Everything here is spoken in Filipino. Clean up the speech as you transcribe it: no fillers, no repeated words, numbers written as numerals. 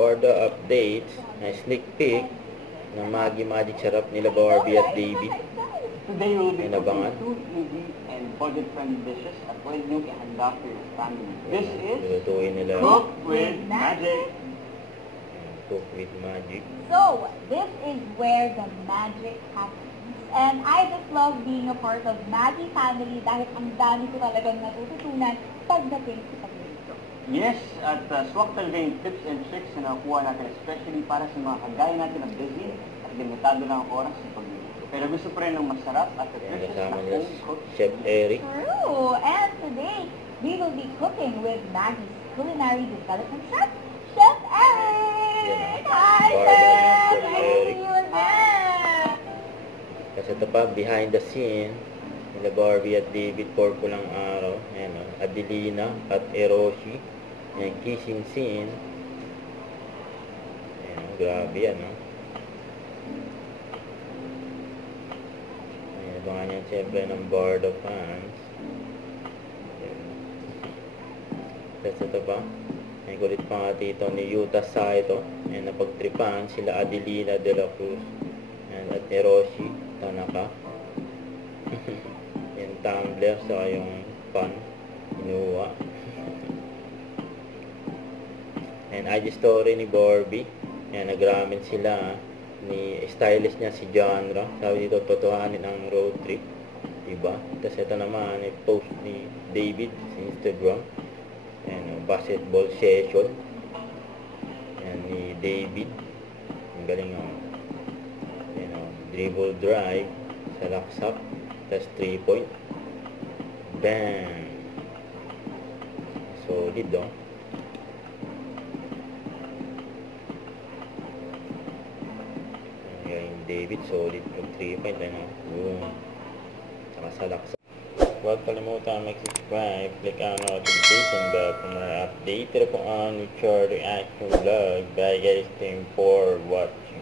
Borda updates, may sneak peek ng Magic Sarap nila Barbie at David. Today we'll be Inabangan. cooking 2 easy and budget-friendly dishes at pwede nyo ihanda for your family. This is Lutuin nila. Cook with Magic. Cook with Magic. So, this is where the magic happens. And I just love being a part of Maggie family dahil ang dami ko talagang natututunan pagdating sa pagluluto. Yes, at swak talaga yung tips and tricks na nakuha natin, especially para sa mga kagaya natin ng busy at limitado lang ang oras sa pagluluto. Pero gusto pa rin ng masarap at nutritious Kasama na nila home-cooked. Chef Eric. True! And today, we will be cooking with Maggie's Culinary Development Chef, Chef Eric! Hi, Chef! Nice to see you again! Kasi ito pa, behind the scene, nila Barbie at David for pulang araw. Ayan, Adelina at Eroshi. Ayan, kissing scene. Ayan, grabe yan, no? Ayan, abangan yan siyempre ng Borda fans. Ayan. Tapos ito pa, may kulit pa nga dito ni Yuta Saito. Ayan, napagtripan sila Adelina de la Cruz. Ayan, at Eroshi Tanaka. Yung tumbler sa yung pan inuwa. And IG story ni Barbie. Ayan, nagramen sila ni stylist niya si Genre. Sabi dito, totohanin ang road trip, diba? Tapos ito naman ay post ni David sa Instagram. Ayan, basketball session. Ayan, ni David. Ang galing ang dribble drive sa laksak, tas 3-point, bang, solid, no? Yung David solid pag 3-point, ano? Boom, saka sa laksak. Huwag kalimutan mag-subscribe, click ang notification bell for more update. Ito po ang Richard Reaction Vlog. Bye guys, thank you for watching.